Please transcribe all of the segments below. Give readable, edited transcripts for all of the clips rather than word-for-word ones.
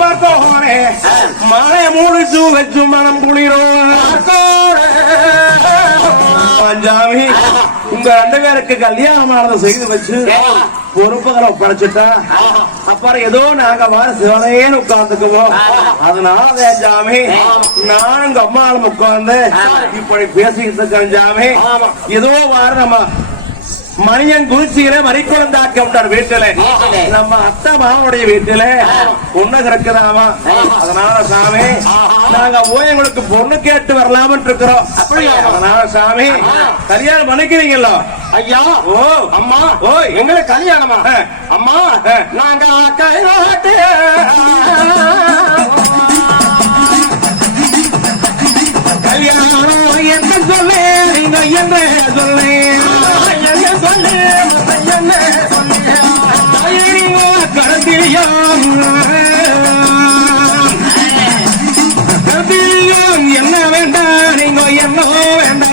பார்க்கோனே மழை மூடிச்சு வச்சு மனம் குளிரும் பஞ்சாமி உங்க 2 பேருக்கு கல்யாணமானதை செய்து வச்சு பொறுப்புகளை ஒப்படைச்சுட்டா அப்புறம் ஏதோ நாங்க வார சிவனையேன்னு உட்கார்ந்துக்குவோம். அதனால ஜாமி நானும் உங்க அம்மாவும் உட்கார்ந்து இப்படி பேசிக்கிட்டு இருக்கேன் ஜாமி. ஏதோ வார நம்ம மணியன் குறிச்சியில மறிக்குழந்தாக்க வீட்டுல நம்ம அத்தை மாவனுடைய வீட்டுல பொண்ணு கிடக்குதாமா. அதனால சாமி நாங்க போய் எங்களுக்கு பொண்ணு கேட்டு வரலாமன் இருக்கிறோம். அதனால சாமி கல்யாணம் பண்ணிக்கிறீங்களா ஐயா? ஓ அம்மா, ஓ எங்களுக்கு கல்யாணமா? அம்மா நாங்க கல்யாணம் என்ன சொல்ல நீங்க என்ன சொல்ல கருத்திலியும் என்ன வேண்டாம் நீங்க என்ன வேண்டாம்.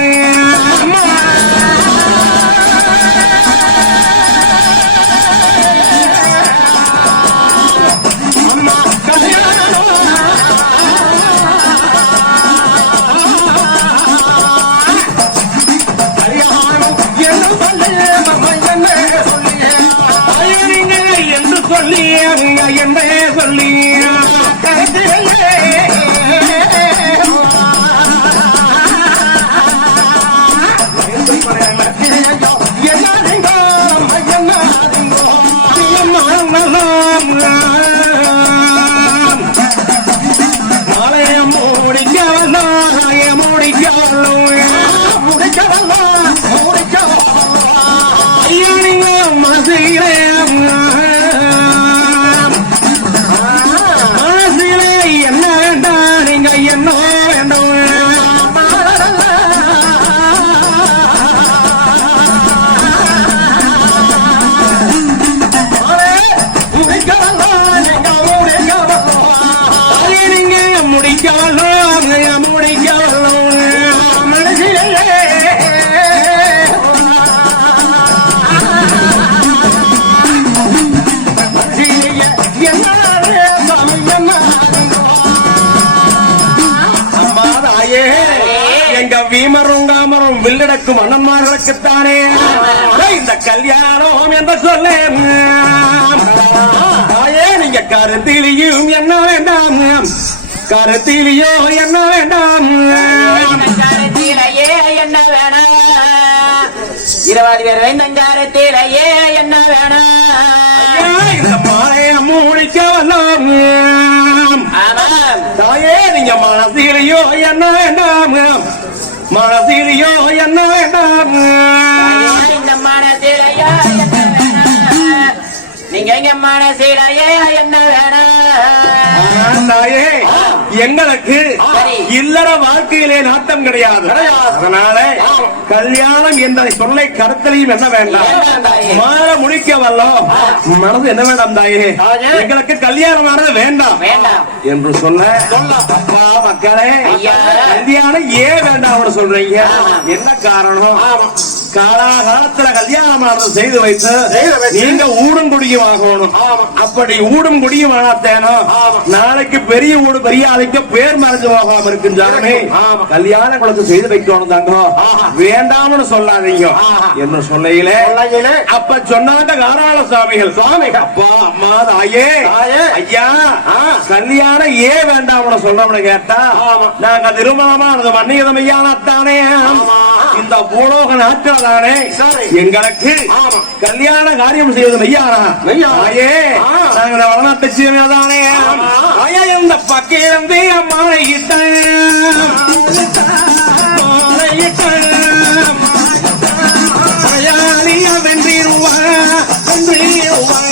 சொல்லி என்ன சொல்லி வில்லடக்கும் அண்ணன்மார்களுக்குத்தானே இந்த கல்யாணம் என்று சொல்ல. நீங்க கருத்திலியும் என்ன வேண்டாம், கருத்திலியோ என்ன வேண்டாம், கருத்திலேயே என்ன வேணாம், 20 பேர் வைந்தங்காரத்திலேயே என்ன வேணாம். இந்த மாலைய மூடிக்க வல்லாம் தாயே நீங்க மனசிலையோ என்ன வேண்டாம், மனசிலையோ என்ன வேண்டாம், இந்த மனசிலையோ என்ன வேணாம், நீங்க எங்க மனசிலையே என்ன வேணாம். தாயே எங்களுக்கு இல்லற வாழ்க்கையிலே நாட்டம் கிடையாது. அதனால கல்யாணம் என்ற சொல்லை கருத்தலையும் என்ன வேண்டாம், மாற முடிக்க வல்லோம் மனது என்ன வேண்டாம் தாயே, எங்களுக்கு கல்யாணமானது வேண்டாம் என்று சொல்ல. அப்பா மக்களே கல்யாணம் ஏன் வேண்டாம் சொல்றீங்க, என்ன காரணம்? காலாகாலத்துல கல்யாணமானது செய்து வைத்து நீங்க ஊடும் குடியும் ஆகணும். அப்படி ஊடும் குடியும் ஆனாத்தேனோ நாளைக்கு பெரிய ஊடு பெரிய ஆளுக்கு பேர் மறைஞ்சு போகாம இருக்கு. ஜாமி கல்யாணம் குளத்து செய்து வைக்கணும் தாங்க, வேண்டாம்னு சொல்லாதீங்க என்று சொல்லையிலே அப்ப சொன்னாங்க காராள சுவாமிகள். சுவாமிகள் அப்பா அம்மா தாயே ஐயா கல்யாணம் ஏன் வேண்டாம்னு சொல்றவனு கேட்டா நாங்க திருமணமானது மன்னியதம் ஐயானத்தானே இந்த பூலோக நாட்கள் தானே எங்களுக்கு கல்யாண காரியம் செய்வது மெய்யானா ஐயே நாங்க வளநாட்டு சீமையாதானே ஐயா இந்த பக்கிலிருந்து மாலையிட்ட வென்றிருவா வென்றிருவா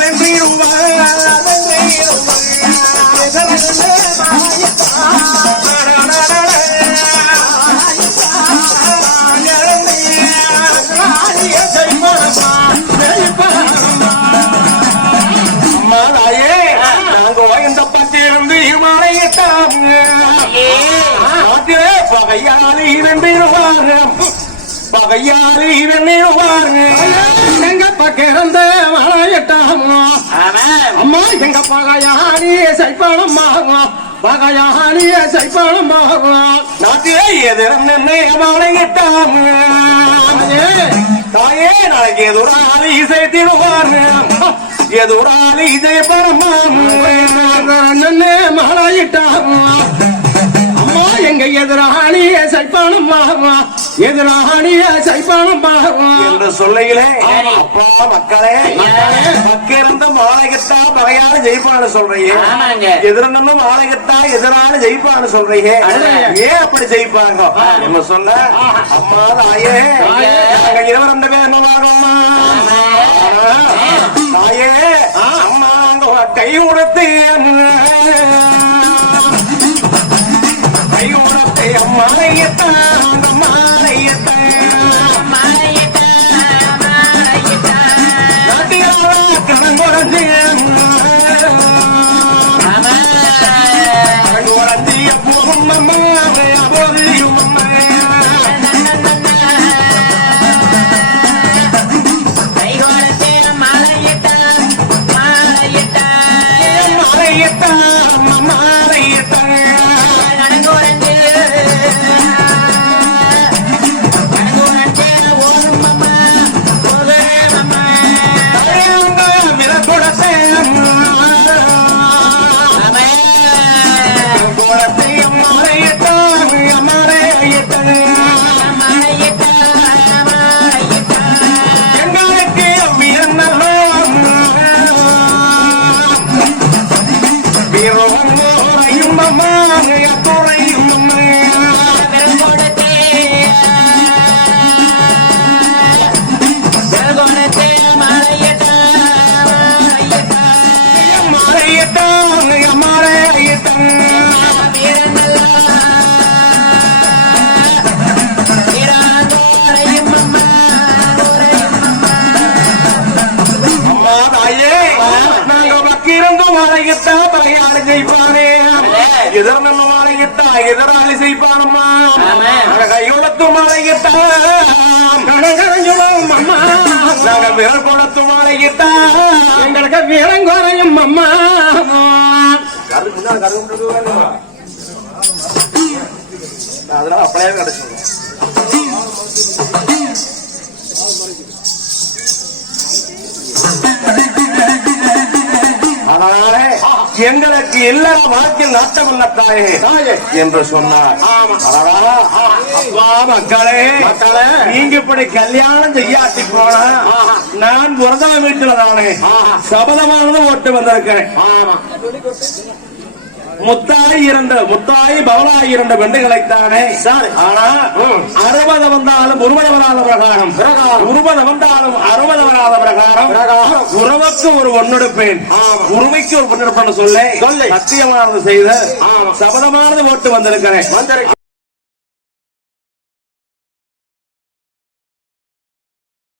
வென்றிருவா எட்டாம் நாட்டிலே பகையாளி வென்றிடுவாங்க பகையாளி வென்றிடுவாங்க எங்க பக்கிருந்த மலையிட்டாமா அம்மா எங்க பகையாளி சைப்பணம் பகையாளி சைப்பணம் நாட்டிலே எதிரம் நின்று மலையிட்டாம் தாயே நாளைக்கு எதுராளி இசை திருவார் எதுராளி இசை பரமாம் மலையிட்டாமா அம்மா எங்க எதிராளிய சைப்பானும் எதிராளிய சைப்பானும் என்று சொல்லையிலே அப்பா மக்களே பக்கிருந்த மாலைகட்டா பகையான ஜெயிப்பான்னு சொல்றீங்க எதிரன்னு மாலைகட்டா எதிரான ஜெயிப்பான்னு சொல்றீங்க ஏன் அப்படி ஜெயிப்பாங்க என்ன சொல்ல அம்மா தாயே நாங்க இருவர் ரெண்டு பேர் என்னவாகம்மா தாயே அம்மா கை உடுத்து கையோடத்தை அம்மாளையத்தான் கடங்குறந்தி அப்போதும் அம்மா அப்போதையும் அம்மா எதிராளி செய்ப்பானம்மா கையுளத்து மாலையிட்டா நாங்க விரல் குளத்து மாலையிட்டா எங்களுக்கு வீரங்குறையும் அம்மா அதெல்லாம் அப்படியே கிடைச்சு அதனாலே எங்களுக்கு எல்லா வாழ்க்கையில் நாட்டமல்ல தாயே என்று சொன்னார் மக்களே நீங்க இப்படி கல்யாணம் செய்யாட்டி போனா நான் புரதா வீட்டுல தானே சபதமானது ஓட்டு வந்திருக்கிறேன் முத்தாய் பவனாய் இரண்டு பெண்டுகளைத்தானே ஆனா 60 வந்தாலும் 60 வராத பிரகாரம் 60 வந்தாலும் 60 வராத பிரகாரம் உறவுக்கு ஒரு ஒன்னெடுப்பேன் உரிமைக்கு ஒரு ஒன்னெடுப்பேன் சொல்ல சத்தியமானது செய்த சபதமானது ஓட்டு வந்திருக்கிறேன்